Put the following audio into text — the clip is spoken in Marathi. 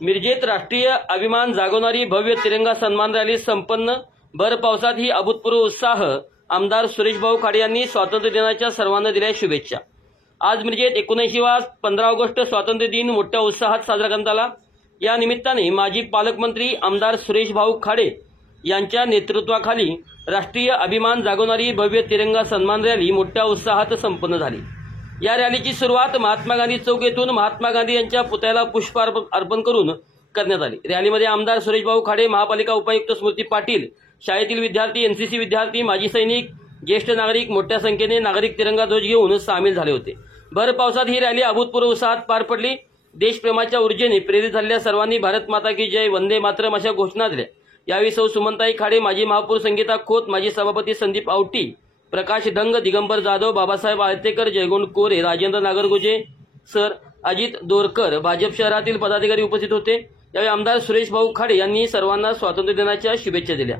मिरजेत राष्ट्रीय अभिमान जागवणारी भव्य तिरंगा सन्मान रॅली संपन्न। भर पावसात ही अभूतपूर्व उत्साह। आमदार सुरेशभाऊ खाडे यांनी स्वातंत्र्य दिनाच्या सर्वांना दिल्या शुभेच्छा। आज मिरजेत 79वा 15 ऑगस्ट स्वातंत्र्य दिन मोठ्या उत्साहात साजरा करण्यात आला। या निमित्ताने माजी पालकमंत्री आमदार सुरेशभाऊ खाडे यांच्या नेतृत्वाखाली राष्ट्रीय अभिमान जागवणारी भव्य तिरंगा सन्मान रॅली मोठ्या उत्साहात संपन्न झाली। या रॅलीची सुरुवात महात्मा गांधी चौक येथून महात्मा गांधी यांच्या पुतळ्याला पुष्प अर्पण करून करण्यात आली। रॅलीमध्ये आमदार सुरेशभाऊ खाडे, महापालिका उपायुक्त स्मृती पाटील, शाळेतील विद्यार्थी, एनसीसी विद्यार्थी, माजी सैनिक, ज्येष्ठ नागरिक मोठ्या संख्येने नागरिक तिरंगा ध्वज घेऊन सामील झाले होते। भर पावसात ही रॅली अभूतपूर्व उत्साहात पार पडली। देशप्रेमाच्या ऊर्जेने प्रेरित झालेल्या सर्वांनी भारत माता की जय, वंदे मातरम अशा घोषणा दिल्या। यावेळी सौ सुमनताई खाडे, माजी महापौर संगीता खोत, माजी सभापती संदीप आवटी, प्रकाश धंग, दिगंबर जाधव, बाबासाहेब आळतेकर, जयगोंड कोरे, राजेंद्र नागरगोजे सर, अजित दोरकर, भाजप शहरातील पदाधिकारी उपस्थित होते। यावेळी आमदार सुरेशभाऊ खाडे यांनी सर्वांना स्वातंत्र्य दिनाच्या शुभेच्छा दिल्या।